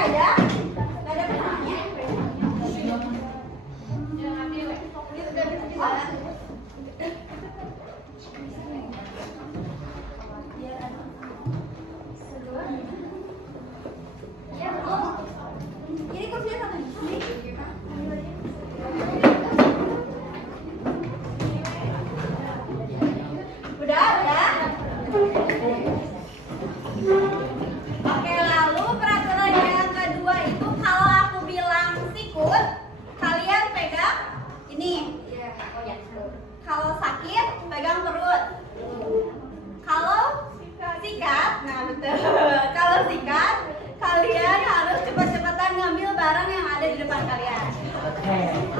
aja. Gak ada benangnya. Ini kursinya satu di sini. Udah. Oke, lalu peraturan yang kedua itu kalau aku bilang sikut, kalian pegang ini. Kalau sakit, pegang perut. Kalau sikat, nah betul. Kalau sikat, kalian harus cepat-cepatan ngambil barang yang ada di depan kalian.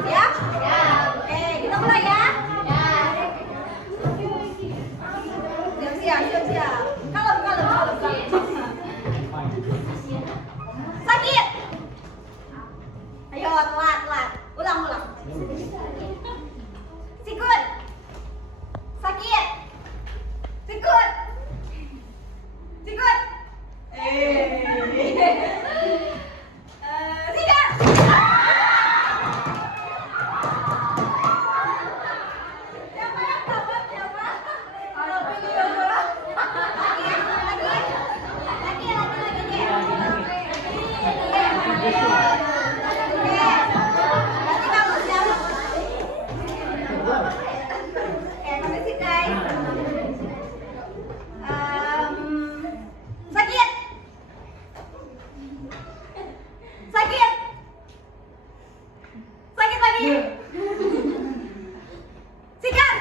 Siap? Ya. Oke, kita mulai ya. Siap. Kalem. Sakit. Ayo, telat. Ulang. Sikut. Sakit. Sikut. Sikat. Siapa yang dapat? Siapa? Kalau pilih sakit lagi. Sikat.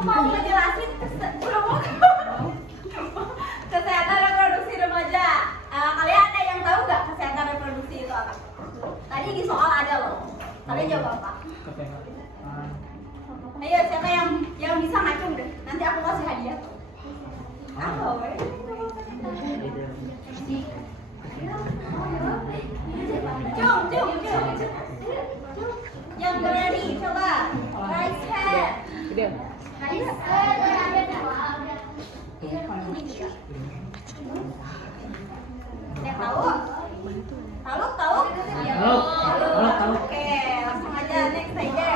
Mau ngejelasin kesehatan reproduksi remaja. Kalian ada yang tahu nggak kesehatan reproduksi itu apa? Tadi di soal ada loh. Kalian jawab apa? Ayo, siapa yang bisa ngacung deh? Nanti aku kasih hadiah. Cung. Yang berani coba. Raise hand. Yang tahu? Oke, langsung aja next aja.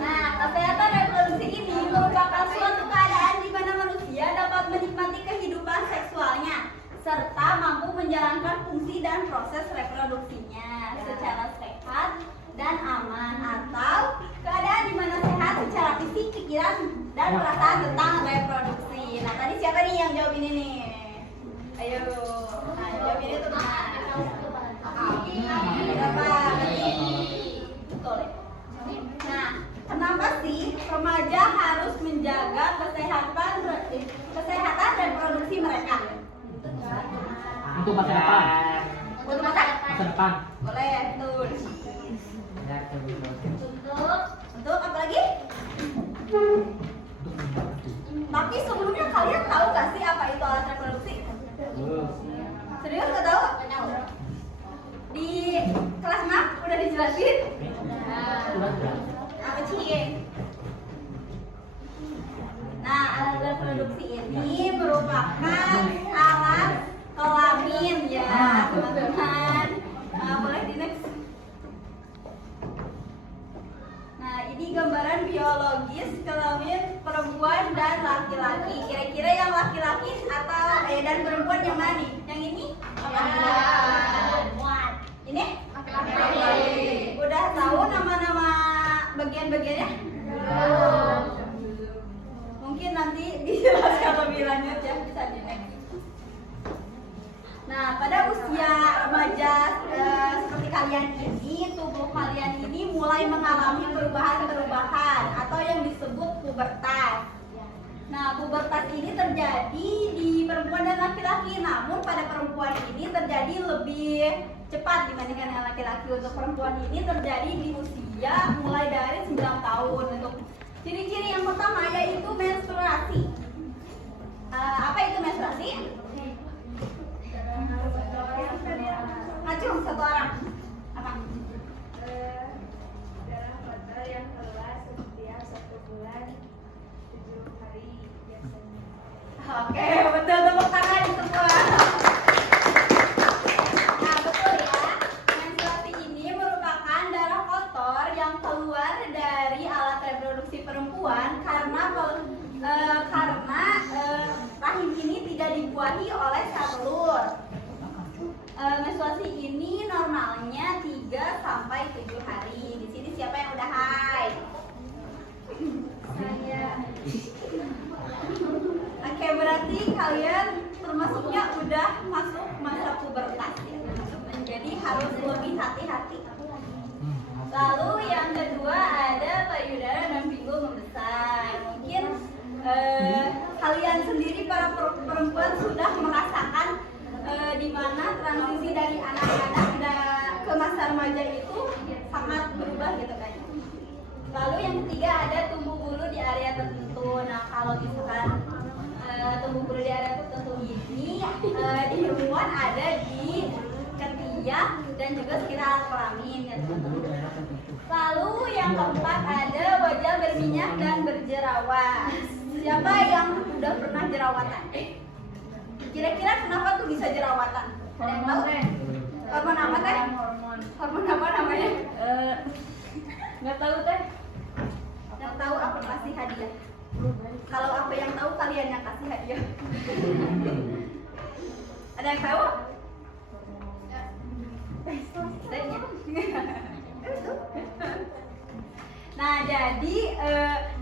Nah, kesehatan reproduksi ini merupakan suatu keadaan di mana manusia dapat menikmati kehidupan seksualnya serta mampu menjalankan fungsi dan proses reproduksinya secara sehat dan aman, atau keadaan di mana sehat secara fisik, pikiran, dan perasaan tentang reproduksi. Nah, tadi siapa nih yang jawab ini nih? Ayo, nah jawab ini tuh benar. Berapa? Betul ya? Nah, kenapa sih remaja harus menjaga kesehatan reproduksi mereka? Untuk masa depan. Untuk masa depan. Boleh, betul. Untuk apa lagi? Tapi sebelumnya kalian tahu gak sih apa itu alat reproduksi? Serius gak tahu? Di kelas 6 udah dijelasin? Apa sih? Nah, alat reproduksi ini merupakan alat kelamin ya teman-teman. Boleh di next. Nah, ini gambaran biologis kelamin perempuan dan laki-laki. Kira-kira yang laki-laki atau dan perempuan yang mana nih? Yang ini? Perempuan. Ini? Laki-laki. Udah tahu nama-nama bagian-bagiannya? Belum. Mungkin nanti dijelaskan lebih lanjut ya, bisa di next. Nah, pada usia remaja seperti kalian ini, tubuh kalian ini mulai mengalami perubahan-perubahan atau yang disebut pubertas. Nah, pubertas ini terjadi di perempuan dan laki-laki. Namun pada perempuan ini terjadi lebih cepat dibandingkan dengan laki-laki. Untuk perempuan ini terjadi di usia mulai dari 9 tahun. Untuk ciri-ciri yang pertama yaitu menstruasi. Oke, betul, tepuk tangan semua. Nah, betul ya. Menstruasi ini merupakan darah kotor yang keluar dari alat reproduksi perempuan karena rahim ini tidak dibuahi oleh sel telur. Menstruasi ini normalnya 3 sampai 7 hari. Di sini siapa yang udah hai? Saya. Oke, berarti kalian termasuknya udah masuk masa pubertas ya. Jadi harus lebih hati-hati. Lalu yang kedua ada payudara dan pinggul membesar. Mungkin kalian sendiri para perempuan sudah merasakan di mana transisi dari anak-anak ke masa remaja itu sangat berubah gitu kan. Lalu yang ketiga ada tumbuh bulu di area tertentu. Nah, kalau misalkan tumbuh bulu di area tertentu ini di ilmuwan ada di ketiak dan juga sekitar alat kelamin gitu. Lalu yang keempat ada wajah berminyak dan berjerawat. Siapa yang udah pernah jerawatan? Kira-kira kenapa tuh bisa jerawatan? Ada yang tahu? Hormon apa teh? Hormon apa namanya? Nggak tahu teh. Yang tahu aku kasih hadiah. Kalau apa yang tahu kalian yang kasih hadiah. Ada yang tahu? Nah, jadi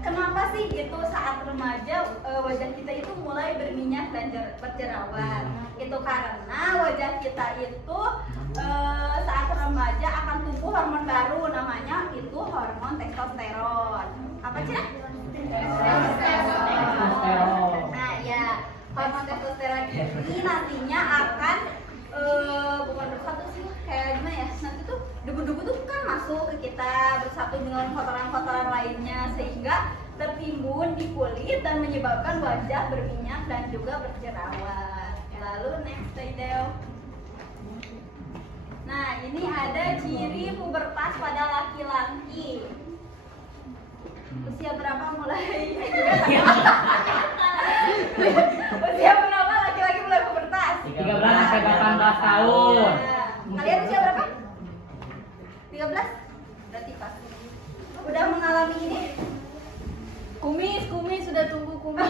kenapa sih gitu saat remaja wajah kita itu mulai berminyak dan berjerawat? Itu karena wajah kita itu saat remaja akan tumbuh hormon baru, namanya itu hormon testosteron. Apa sih? Testosteron. Nah, ya, hormon testosteron ini nantinya akan bukan bersatu sih, kayak gimana ya, nanti tuh debu-debu tuh kan masuk ke kita bersatu dengan kotoran-kotoran lainnya sehingga tertimbun di kulit dan menyebabkan wajah berminyak dan juga berjerawat. Lalu next video. Nah, ini ada ciri pubertas pada laki-laki. Usia berapa mulai? Usia berapa laki-laki mulai pubertas? 13 sampai 18 tahun. Kalian usia berapa? 13? Berarti pas. Udah mengalami ini? Kumis sudah tumbuh kumis.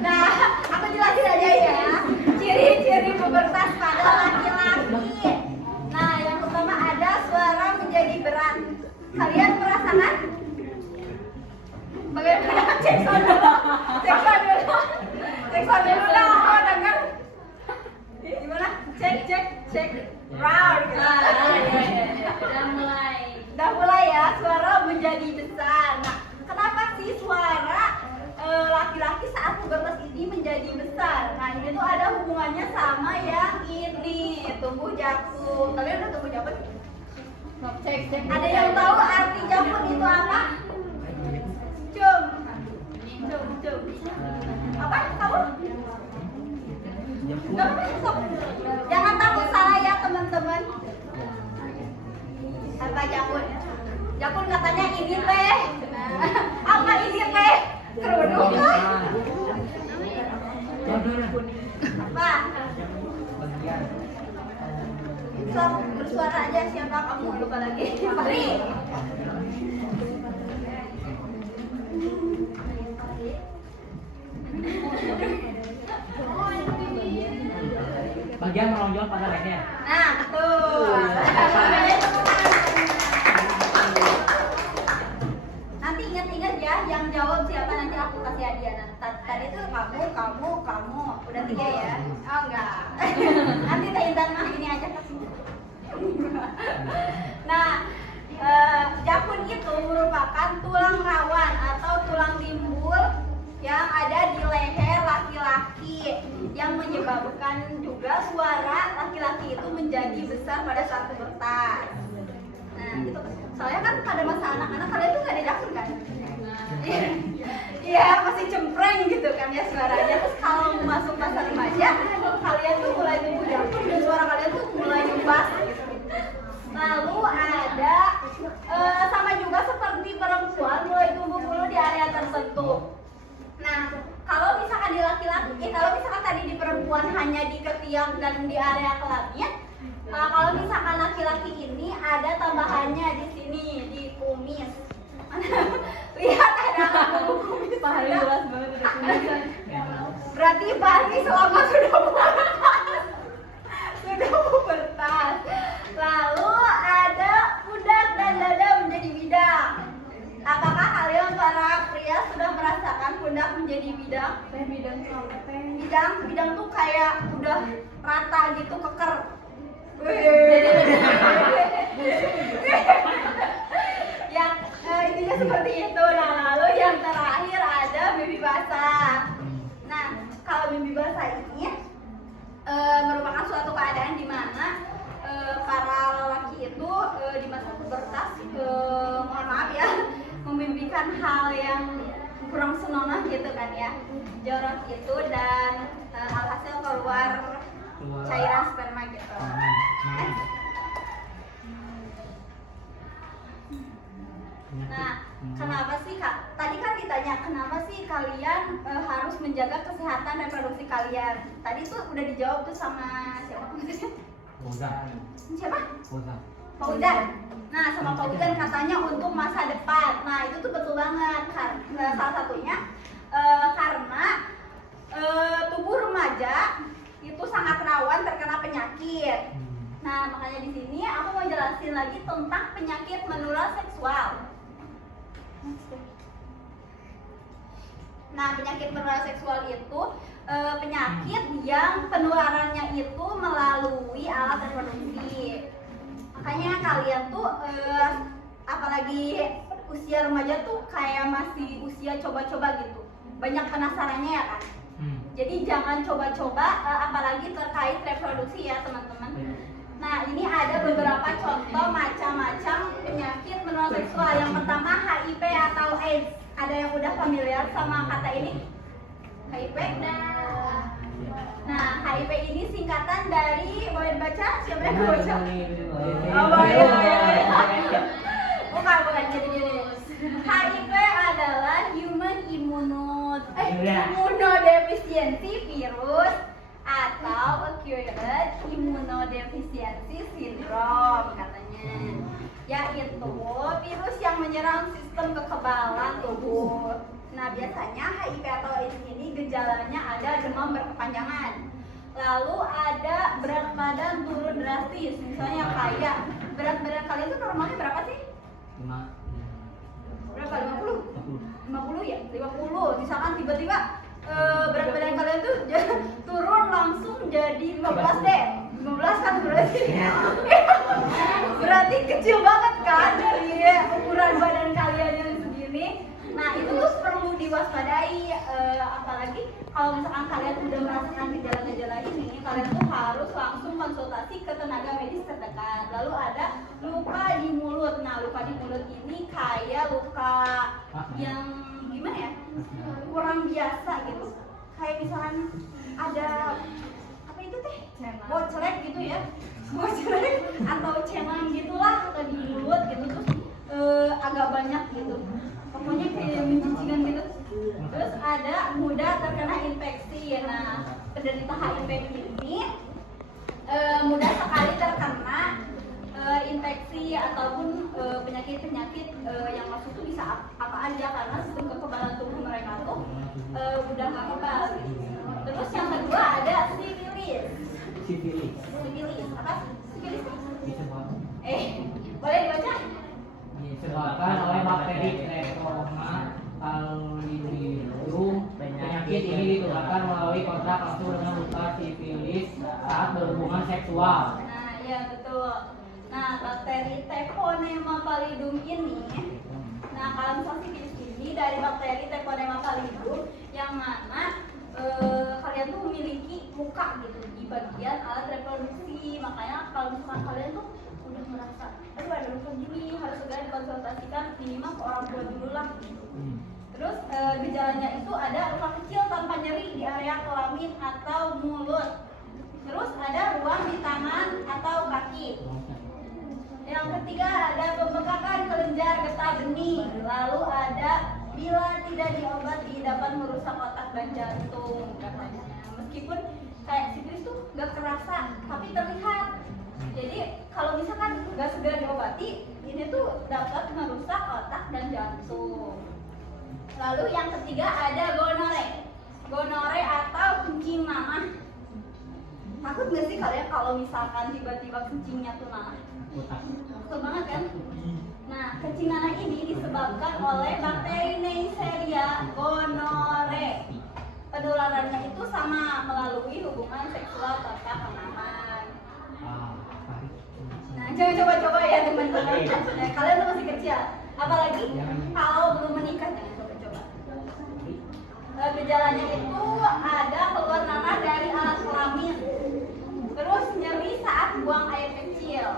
Nah, aku jelasin aja ya. Ciri-ciri pubertas pada laki-laki. Nah, yang pertama ada suara menjadi berat. Kalian merasakan? Bagaimana? Cek sound dulu. Cek sound dulu. Cek sound dulu dong. Oh, dengar. Gimana? Cek. Round. Udah mulai ya, suara menjadi besar. Nah, kenapa sih suara laki-laki saat pubertas ini menjadi besar? Nah, ini tuh ada hubungannya sama yang ini, tumbuh jakun. Kalian udah tumbuh jakun? Cek. Ada yang tahu arti jakun itu apa? Cum. Apa? Tahu? Jangan takut salah ya teman-teman. Apa jakun? Jakun katanya ini teh. Apa ini teh? Kerudung kah? Apa? Sok bersuara aja, siapa kamu? Lupa lagi. Pari. Bagian menonjol pada leher. Nah, betul. Nanti ingat-ingat ya, yang jawab siapa nanti aku kasih hadiah. Nah, tadi tuh kamu. Udah 3 ya? Oh enggak. Nanti Teh Intan mah ini aja kasih. Nah, jakun itu merupakan tulang rawan atau tulang timbul yang ada di leher laki-laki yang menyebabkan juga suara laki-laki itu menjadi besar pada saat pubertas. Nah, itu soalnya kan pada masa anak-anak kalian tuh gak ada jakun kan? Iya, masih cempreng gitu kan ya suaranya. Terus kalau masuk masa remaja, kalian tuh mulai tumbuh jakun dan suara kalian tuh mulai ngebas gitu. Lalu ada sama juga seperti perempuan mulai tumbuh bulu di area tertentu. Nah, kalau misalkan di laki-laki ya kalau misalkan tadi di perempuan hanya di ketiak dan di area kelamin, kalau misalkan laki-laki ini ada tambahannya di sini di kumis. Lihat ada kumis. Pahari jelas banget ada kumisan. Berarti Fahri selama sudah pubertas. Lalu ada pundak dan dada menjadi bidang. Apakah kalian para pria sudah merasakan pundak menjadi bidang? Bidang tuh apa teh? Bidang tuh kayak udah rata gitu, keker. Yang intinya seperti itu. Nah, lalu yang terakhir ada mimpi basah. Nah, kalau mimpi basah ini merupakan suatu keadaan di mana para lelaki itu di masa pubertas, mohon maaf ya, memimpikan hal yang kurang senonoh gitu kan ya, jorok itu, dan alhasil keluar cairan sperma gitu. Nah, kenapa sih Kak? Tadi kan ditanya kenapa sih kalian harus menjaga kesehatan reproduksi kalian? Tadi tuh udah dijawab tuh sama siapa? Siapa? Fauzan. Nah, sama Fauzan katanya untuk masa depan. Nah, itu tuh betul banget. Salah satunya karena tubuh remaja itu sangat rawan terkena penyakit. Nah, makanya di sini aku mau jelasin lagi tentang penyakit menular seksual. Nah, penyakit menular seksual itu penyakit yang penularannya itu melalui alat reproduksi. Makanya kalian tuh apalagi usia remaja tuh kayak masih usia coba-coba gitu. Banyak penasarannya ya kan? Jadi jangan coba-coba apalagi terkait reproduksi ya teman-teman. Nah, ini ada beberapa contoh macam-macam penyakit menular seksual. Yang pertama HIV atau AIDS. Ada yang udah familiar sama kata ini? HIV? Nah, HIV ini singkatan dari, boleh dibaca? Siapa yang mau baca? Oh, boleh. Bukan gini. HIV adalah Human Immunodeficiency Virus atau Acquired Immunodeficiency Syndrome katanya, yaitu virus yang menyerang sistem kekebalan tubuh. Nah, biasanya HIV atau AIDS ini gejalanya ada demam berkepanjangan, lalu ada berat badan turun drastis. Misalnya kayak berat badan kalian tuh normalnya berapa sih? Berapa? 50 ya? 50. Misalkan tiba-tiba berat badan kalian tuh turun langsung jadi 15 deh. 15 kan berarti kecil banget kan dari ukuran badan kalian yang segini. Nah, itu tuh perlu diwaspadai, apalagi kalau misalkan kalian udah merasakan gejala-gejala ini, kalian tuh harus langsung konsultasi ke tenaga medis terdekat. Lalu ada luka di mulut. Nah, luka di mulut ini kayak luka yang gimana ya, kurang biasa gitu, kayak misalkan ada apa itu teh, bocelek gitu ya, bocelek atau cemang gitulah di mulut gitu, terus agak banyak gitu, pokoknya kayak menjijikan gitu. Terus ada mudah terkena infeksi. Nah, penderita HIV ini mudah sekali terkena infeksi ataupun penyakit-penyakit yang masuk tuh bisa apa aja, karena sistem kekebalan tubuh mereka tuh udah nggak kebal. Terus yang kedua ada sifilis. Apa sifilis? Boleh dibaca? Disebabkan oleh bakteri Treponema pallidum. Penyakit ini ditularkan melalui kontak langsung dengan luka sifilis saat berhubungan seksual. Nah, iya betul. Nah, bakteri Treponema pallidum ini, nah kalau misalnya sifilis ini dari bakteri Treponema pallidum yang mana kalian tuh memiliki muka gitu di bagian alat reproduksi. Makanya kalau misalkan kalian tuh udah merasa aduh ada luka gini, harus segera dikonsultasikan minimal ke orang tua dulu lah. Terus gejalanya itu ada luka kecil tanpa nyeri di area kelamin atau mulut. Terus ada ruam di tangan atau kaki. Yang ketiga ada pembekakan kelenjar getah bening. Lalu ada bila tidak diobati dapat merusak otak dan jantung katanya. Meskipun kayak sifilis tuh gak kerasa tapi terlihat. Jadi kalau misalkan gak segera diobati, ini tuh dapat merusak otak dan jantung. Lalu yang ketiga ada gonore. Gonore atau kencing nanah. Takut gak sih kalian kalau misalkan tiba-tiba kencingnya tuh nanah? Takut banget kan? Nah, kencing nanah ini disebabkan oleh bakteri Neisseria gonorrhoeae. Penularannya itu sama melalui hubungan seksual tanpa pengaman. Nah, coba-coba ya teman-teman. Nah, kalian tuh masih kecil. Apalagi kalau belum menikah, jangan coba-coba. Gejalanya itu ada keluar nanah dari alat kelamin. Terus nyeri saat buang air kecil.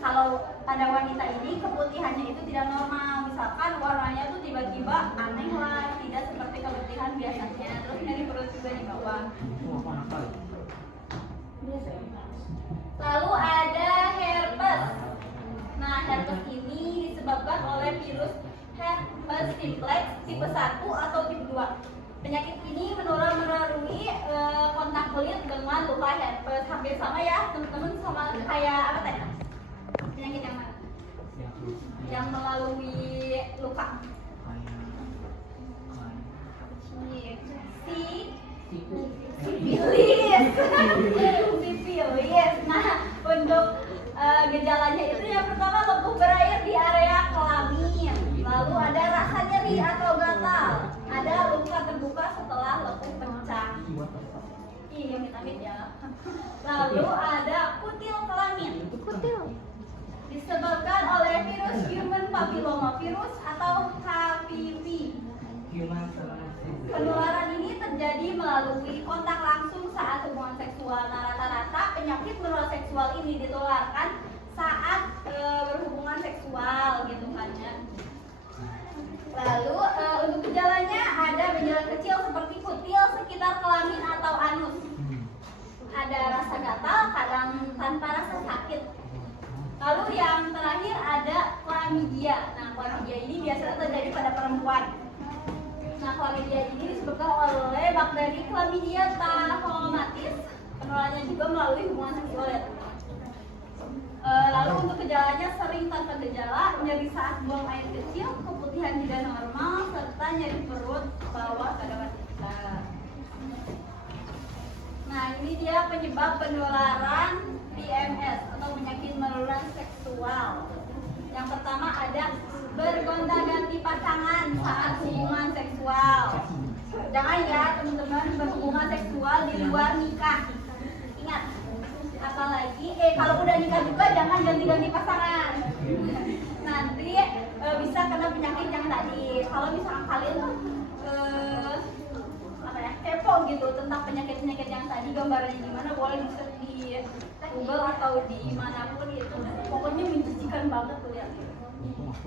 Kalau pada wanita ini keputihannya itu tidak normal. Misalkan warnanya tuh tiba-tiba aneh lah, tidak seperti keputihan biasanya. Terus nyeri perut juga di bawah. Lalu ada herpes. Nah, herpes ini disebabkan oleh virus herpes simplex tipe 1 atau tipe 2. Penyakit ini menular melalui kontak kulit dengan luka herpes. Hampir sama ya teman-teman, sama kayak apa tadi? Penyakit yang mana? Yang melalui luka. Sifilis. Sifilis. Nah, untuk gejalanya itu yang pertama lebih berair di area kelamin. Lalu ada rasa nyeri atau gatal. Ada luka terbuka setelah lekuh pecah. Iya, amit-amit ya. Lalu ada kutil kelamin. Kutil disebabkan oleh virus human papillomavirus atau HPV. Penularan ini terjadi melalui kontak langsung saat hubungan seksual. Nah, rata-rata penyakit menular seksual ini ditularkan saat berhubungan seksual gitu kan ya. Lalu untuk gejalanya ada gejala kecil seperti kutil sekitar kelamin atau anus. Ada rasa gatal, kadang tanpa rasa sakit. Lalu yang terakhir ada chlamydia. Nah, chlamydia ini biasanya terjadi pada perempuan. Nah, chlamydia ini disebabkan oleh bakteri Chlamydia trachomatis. Penularannya juga melalui hubungan seksual ya. Lalu untuk gejalanya sering tanpa gejala, nyeri saat buang air kecil, keputihan tidak normal, serta nyeri perut bawah pada wanita. Nah, ini dia penyebab penularan PMS atau penyakit menular seksual. Yang pertama ada bergonta-ganti pasangan saat hubungan seksual. Jangan ya teman-teman berhubungan seksual di luar nikah. Ingat, apalagi kalau udah nikah juga jangan ganti-ganti pasangan. Nanti bisa kena penyakit yang tadi. Kalau misalkan kalian tuh kepo gitu tentang penyakit-penyakit yang tadi, gambarnya gimana boleh bisa di Google atau di manapun itu. Pokoknya menjijikan banget tuh ya.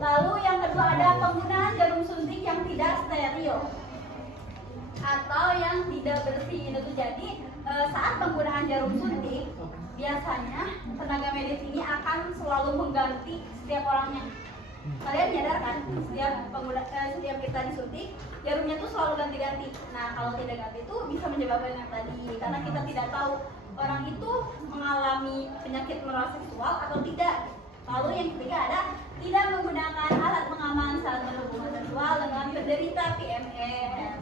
Lalu yang kedua ada penggunaan jarum suntik yang tidak steril atau yang tidak bersih. Itu jadi saat penggunaan jarum suntik biasanya tenaga medis ini akan selalu mengganti setiap orangnya. Kalian nyadar kan setiap kita disuntik jarumnya tuh selalu ganti-ganti. Nah, kalau tidak ganti itu bisa menyebabkan yang tadi karena kita tidak tahu orang itu mengalami penyakit menular seksual atau tidak. Lalu yang ketiga ada tidak menggunakan alat pengaman saat berhubungan seksual dengan penderita PMS.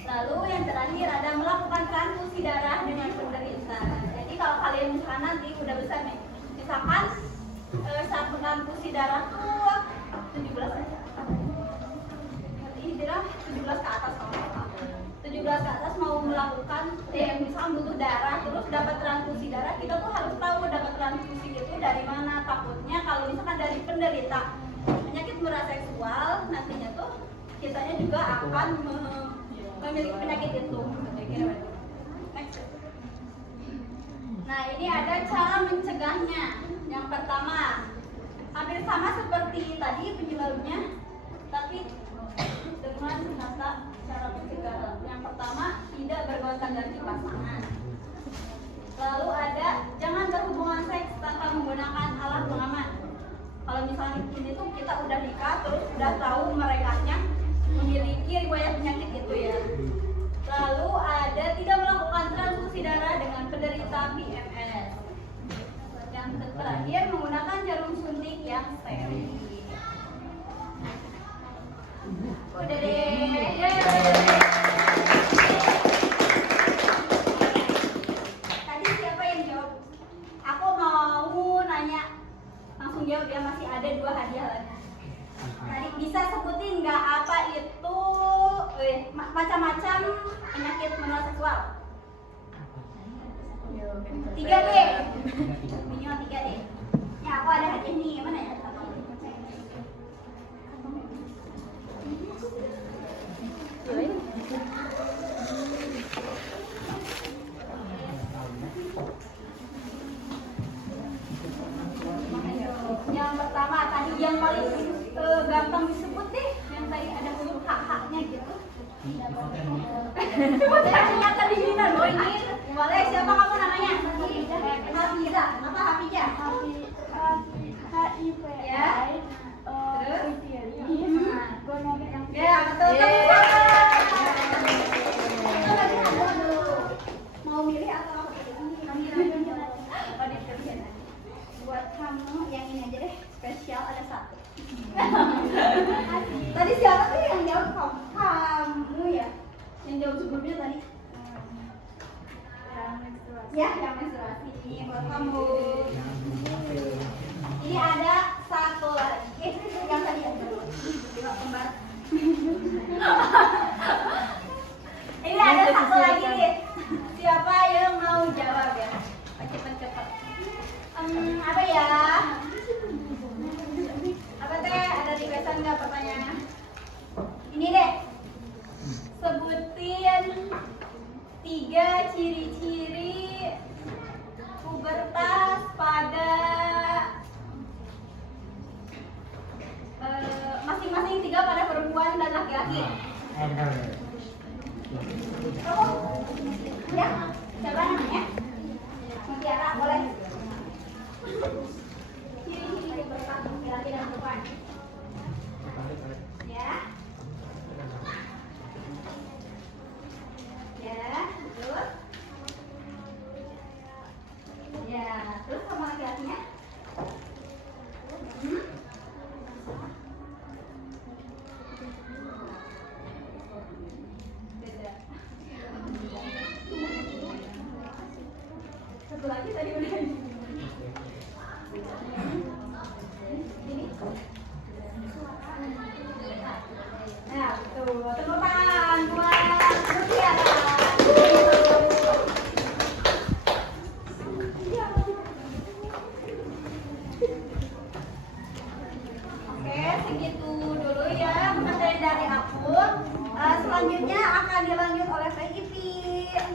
Lalu yang terakhir ada melakukan transfusi darah dengan penderita. Jadi kalau kalian misalkan nanti udah besar nih, misalkan saat transfusi darah tuh 17 aja. Istilah 17 ke atas kalau 17 ke atas mau melakukan misalkan butuh darah terus dapat transfusi darah, kita tuh harus tahu dapat transfusi itu dari mana. Takutnya kalau misalkan dari penderita penyakit menular seksual nantinya tuh kitanya juga akan memiliki penyakit itu. Next. Nah, ini ada cara mencegahnya. Yang pertama hampir sama seperti tadi penyebabnya, tapi dengan menata cara mencegah. Yang pertama tidak bergonta-ganti pasangan. Lalu ada jangan berhubungan seks tanpa menggunakan alat pengaman. Kalau misalnya ini tuh kita udah nikah terus udah tahu merekatnya memiliki riwayat penyakit itu ya. Lalu ada tidak melakukan transfusi darah dengan penderita PMS. Yang terakhir menggunakan jarum suntik yang steril. Udah deh. Tadi siapa yang jawab? Aku mau nanya. Langsung jawab ya, masih ada 2 hadiah lagi. Tadi bisa sebutin nggak apa itu macam-macam penyakit menular seksual? 3 deh. Minimal 3 deh. Ya aku ada hadiah nih, mana ya? Yang pertama tadi yang paling gampang disebut deh, yang tadi ada huruf H-nya gitu. Ternyata dihinan loh ini. Boleh, siapa kamu namanya? Hafiza. Apa Hafiza? HIV. Ya. Terus? Ya, betul. Mau milih atau aku pilih? Oh, dipilih. Buat kamu yang ini aja deh, spesial ada 1. Tadi siapa tuh yang jawab? Kamu ya? Yang jawab sebelumnya tadi? Ya, yang menstruasi. Ini buat kamu. Ini ada 1 lagi. Yang tadi ada dua kembar. Ini ada 1 lagi nih. Siapa yang mau jawab ya? Cepet-cepet. Apa ya? Apa teh? Ada requestan nggak pertanyaannya? Ini deh. Sebutin 3 ciri-ciri pubertas pada masing-masing 3 pada perempuan dan laki-laki. Kamu? Ya? Siapa namanya? Mutiara, boleh. Ciri-ciri pubertas laki-laki dan perempuan. Ya. Ya, terus? Ya, terus sama laki-lakinya? Beda. Satu lagi tadi udah. Ini. Nah, tuh, tepuk tangan buat Mutiara. Oke, segitu dulu ya materi dari aku. Selanjutnya akan dilanjut oleh Teh Ipin.